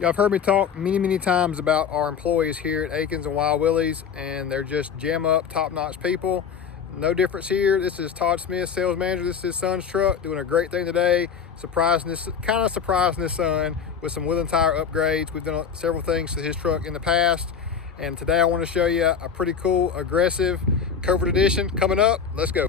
Y'all have heard me talk many times about our employees here at Akins and Wild Willie's, and they're just jam up, top-notch people. No difference here. This is Todd Smith, sales manager. This is his son's truck, doing a great thing today, surprising his son with some wheel and tire upgrades. We've done several things to his truck in the past, and today I want to show you a pretty cool, aggressive Covert edition coming up. Let's go.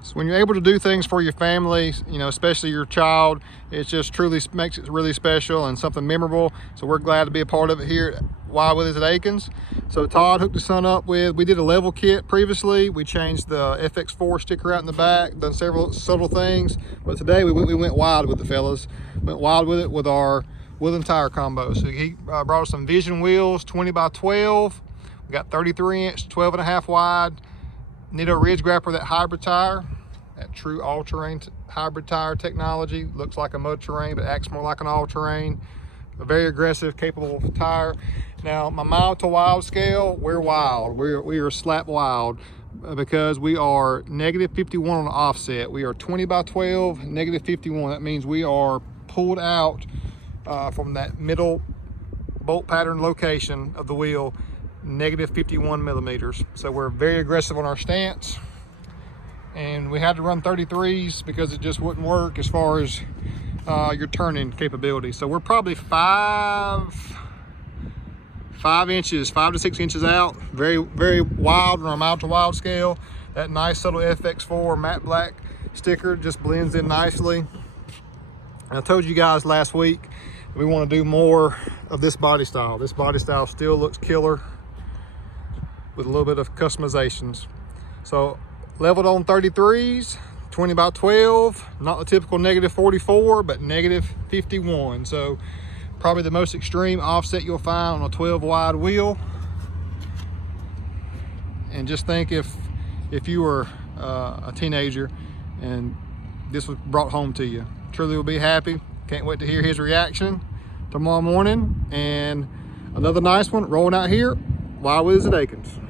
So when you're able to do things for your family, especially your child, it just truly makes it really special and something memorable. So we're glad to be a part of it here at Wild Willie's at Akins. So Todd hooked his son up with, we did a level kit previously. We changed the FX4 sticker out in the back, done several subtle things. But today we went wild with it, fellas. Went wild with it with our wheel and tire combo. So he brought us some Vision wheels, 20 by 12. We got 33-inch, 12.5 wide. Nitto Ridge Grapper, that hybrid tire, that true all-terrain hybrid tire technology. Looks like a mud terrain, but acts more like an all-terrain. A very aggressive, capable tire. Now, my mild to wild scale, we're wild. We are slap wild because we are -51 on the offset. We are 20 by 12, -51. That means we are pulled out from that middle bolt pattern location of the wheel, -51 millimeters. So we're very aggressive on our stance, and we had to run 33s because it just wouldn't work as far as your turning capability. So we're probably 5 to 6 inches out. Very wild on our mild to wild scale. That nice subtle FX4 matte black sticker just blends in nicely. And I told you guys last week we want to do more of this body style. This body style still looks killer with a little bit of customizations. So leveled on 33s, 20 by 12, not the typical -44, but -51. So probably the most extreme offset you'll find on a 12 wide wheel. And just think if you were a teenager and this was brought home to you. Truly will be happy. Can't wait to hear his reaction tomorrow morning. And another nice one rolling out here, Wild Willie's at Akins.